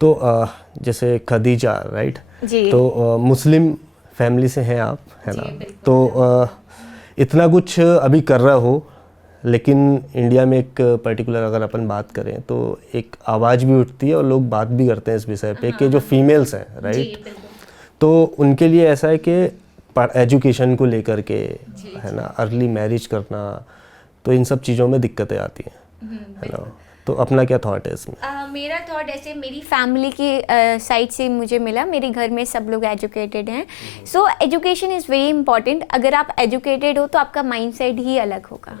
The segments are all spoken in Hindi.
तो जैसे खदीजा, राइट जी। तो मुस्लिम फैमिली से हैं आप, है ना? तो इतना कुछ अभी कर रहा हो, लेकिन इंडिया में एक पर्टिकुलर अगर अपन बात करें तो एक आवाज़ भी उठती है और लोग बात भी करते हैं इस विषय पे कि जो फीमेल्स हैं, राइट, तो उनके लिए ऐसा है कि एजुकेशन को लेकर के, है ना, अर्ली मैरिज करना, तो इन सब चीज़ों में दिक्कतें आती हैं, है ना? तो अपना क्या थॉट है इसमें? मेरा थॉट ऐसे मेरी फैमिली की साइड से मुझे मिला, मेरे घर में सब लोग एजुकेटेड हैं। So education is very important. अगर आप एजुकेटेड हो तो आपका माइंडसेट ही अलग होगा।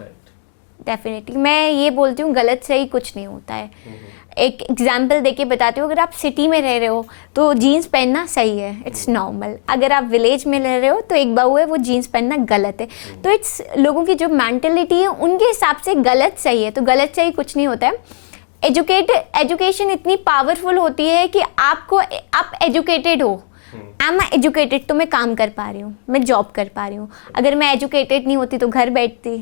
डेफिनेटली मैं ये बोलती हूँ, गलत सही कुछ नहीं होता है। एक एग्जाम्पल देके बताती हूँ, अगर आप सिटी में रह रहे हो तो जीन्स पहनना सही है, इट्स नॉर्मल। अगर आप विलेज में रह रहे हो तो एक बहू है, वो जीन्स पहनना गलत है। तो इट्स लोगों की जो मेंटलिटी है उनके हिसाब से गलत सही है, तो गलत सही कुछ नहीं होता है। एजुकेशन इतनी पावरफुल होती है कि आप एजुकेटेड हो, आई एम एजुकेटेड तो मैं काम कर पा रही हूँ, मैं जॉब कर पा रही हूँ। अगर मैं एजुकेटेड नहीं होती तो घर बैठती।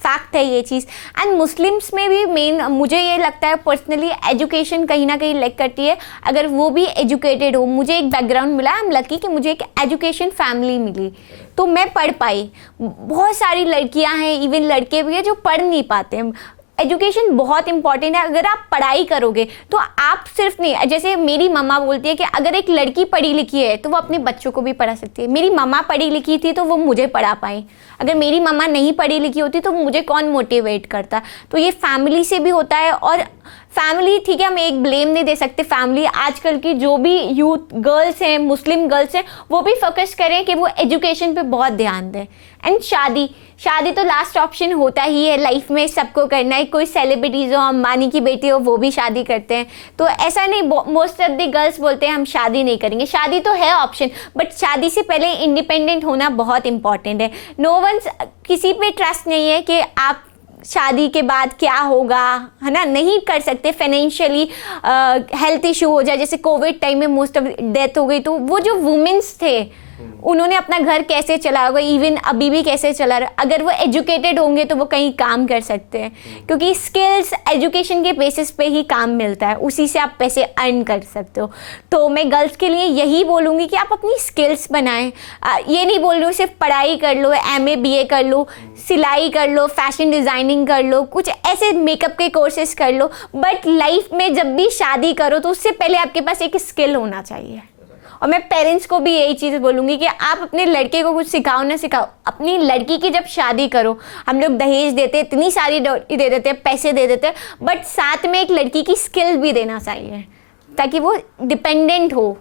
फैक्ट है ये चीज़। एंड मुस्लिम्स में भी मेन मुझे ये लगता है पर्सनली, एजुकेशन कहीं ना कहीं लैक करती है। अगर वो भी एजुकेटेड हो, मुझे एक बैकग्राउंड मिला, आई एम लकी कि मुझे एक एजुकेशन फैमिली मिली तो मैं पढ़ पाई। बहुत सारी लड़कियां हैं, इवन लड़के भी हैं जो पढ़ नहीं पाते हैं। एजुकेशन बहुत इंपॉर्टेंट है। अगर आप पढ़ाई करोगे तो आप सिर्फ नहीं, जैसे मेरी मम्मा बोलती है कि अगर एक लड़की पढ़ी लिखी है तो वो अपने बच्चों को भी पढ़ा सकती है। मेरी मम्मा पढ़ी लिखी थी तो वो मुझे पढ़ा पाई। अगर मेरी मम्मा नहीं पढ़ी लिखी होती तो मुझे कौन मोटिवेट करता। तो ये फैमिली से भी होता है। और फैमिली, ठीक है, हम एक ब्लेम नहीं दे सकते। फैमिली आजकल की जो भी यूथ गर्ल्स हैं, मुस्लिम गर्ल्स हैं, वो भी फोकस करें कि वो एजुकेशन पे बहुत ध्यान दें। एंड शादी तो लास्ट ऑप्शन होता ही है लाइफ में, सबको करना है। कोई सेलिब्रिटीज़ हो, अंबानी की बेटी हो, वो भी शादी करते हैं। तो ऐसा नहीं, मोस्ट ऑफ द गर्ल्स बोलते हैं हम शादी नहीं करेंगे। शादी तो है ऑप्शन, बट शादी से पहले इंडिपेंडेंट होना बहुत इंपॉर्टेंट है। नो वंस, किसी पे ट्रस्ट नहीं है कि आप शादी के बाद क्या होगा, है ना, नहीं कर सकते। फाइनेंशियली हेल्थ इशू हो जाए, जैसे कोविड टाइम में मोस्ट ऑफ डेथ हो गई, तो वो जो वुमेन्स थे उन्होंने अपना घर कैसे चला होगा, इवन अभी भी कैसे चला रहा। अगर वो एजुकेटेड होंगे तो वो कहीं काम कर सकते हैं, क्योंकि स्किल्स एजुकेशन के बेसिस पे ही काम मिलता है, उसी से आप पैसे अर्न कर सकते हो। तो मैं गर्ल्स के लिए यही बोलूँगी कि आप अपनी स्किल्स बनाएं। ये नहीं बोल रही हूँ सिर्फ पढ़ाई कर लो, MA BA कर लो, सिलाई कर लो, फैशन डिज़ाइनिंग कर लो, कुछ ऐसे मेकअप के कोर्सेज कर लो, बट लाइफ में जब भी शादी करो तो उससे पहले आपके पास एक स्किल होना चाहिए। और मैं पेरेंट्स को भी यही चीज़ बोलूँगी कि आप अपने लड़के को कुछ सिखाओ ना सिखाओ, अपनी लड़की की जब शादी करो, हम लोग दहेज देते, इतनी सारी दे देते हैं, पैसे दे देते हैं, बट साथ में एक लड़की की स्किल भी देना चाहिए ताकि वो डिपेंडेंट हो।